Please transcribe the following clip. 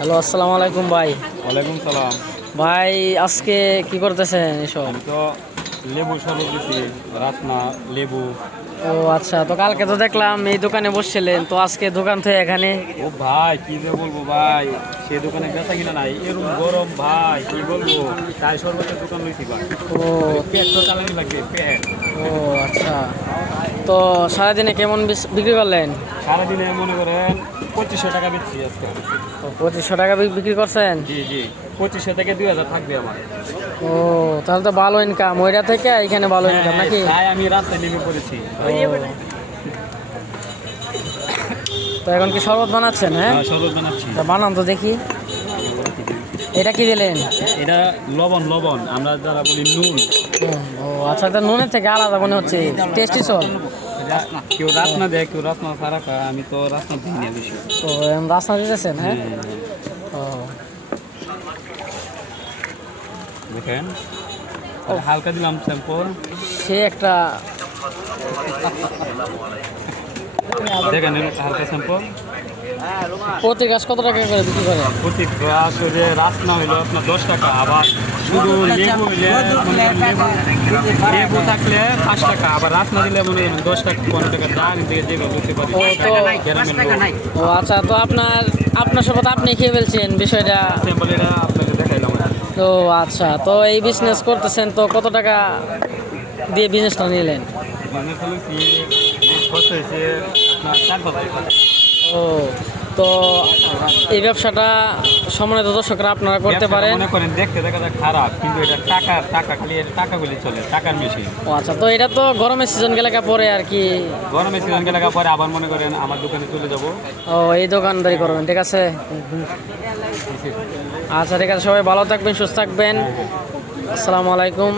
Hello, আসসালামু আলাইকুম ভাই। ওয়ালাইকুম সালাম। ভাই আজকে কি করতেছেন এসব? আমি তো লেবু শরবত দিছি, রাতনা লেবু। ও আচ্ছা, তো কালকে তো দেখলাম এই দোকানে বসছিলেন, তো আজকে দোকান থেকে এখানে। ও ভাই কি যে বলবো ভাই, সে দোকানে বেচা কিনা নাই, এরকম গরম ভাই কি বলবো, তাই শরবতের দোকান লইছি ভাই। ও পেট তো চালানি লাগবে পেট। ও আচ্ছা, তো সারাদিনে কেমন বিক্রি করলেন? সারাদিনে মনে করেন 2500 টাকা বেচছি আজকে। তো 2500 টাকা বিক্রি করছেন? জি জি, 2500 থেকে 2000 থাকবে আমার। ও তাহলে তো ভালো ইনকাম, ওইটা থেকে এখানে ভালো ইনকাম নাকি? তাই আমি রাস্তায় নেমে পড়েছি। ও, তো এখন কি শরবত বানাচ্ছেন? হ্যাঁ, শরবত বানাচ্ছি। তা বানান তো দেখি। এটা কি দিলেন? এটা লবণ লবণ, আমরা যারা বলি নুন। ও আচ্ছা, তা নুনের থেকে আলাদা মনে হচ্ছে, টেস্টি সব। কেউ রাতনা দেয়, কেউ রাতনা সারা খায়, আমি তো রাতনা দিই না বেশি। তো রাস্তা দিতেছেন? হ্যাঁ। ও দেখেন হালকা দিলাম স্যাম্পল। সে একটা দেখেন হালকা স্যাম্পল। প্রতি গাছ কত টাকা করে বিক্রি করে? প্রতি গ্লাস হইলে রাতনা হইলো আপনার 10 টাকা, আবার শুধু লেবু হইলে লেবু থাকলে 5 টাকা, আবার রাতনা দিলে মনে হয় 10 টাকা 15 টাকা দাম থেকে যেভাবে বলতে পারি। ও তো ও আচ্ছা, তো আপনার সাথে আপনি খেয়ে ফেলছেন বিষয়টা। স্যাম্পল এটা আপনাকে দেখাইলাম। তো আচ্ছা, তো এই বিজনেস করতেছেন, তো কত টাকা দিয়ে বিজনেসটা নিলেন? মানে ফেলেছি খরচ হয়েছে আপনার 4,000 টাকা। ও, তো এই ব্যবসাটা সম্মানিত দর্শকরা আপনারা করতে পারেন। মনে করেন দেখতে দেখা যায় খারাপ, কিন্তু এটা টাকা খালি এটা টাকাগুলি চলে, টাকার মেশিন। ও আচ্ছা, তো এটা তো গরমের সিজন গেলে পরে আর কি। গরমের সিজন গেলে পরে আবার মনে করেন আমার দোকানে চলে যাব। ও, এই দোকানদারি করবেন, ঠিক আছে। আচ্ছা ঠিক আছে, সবাই ভালো থাকবেন, সুস্থ থাকবেন। আসসালামু আলাইকুম।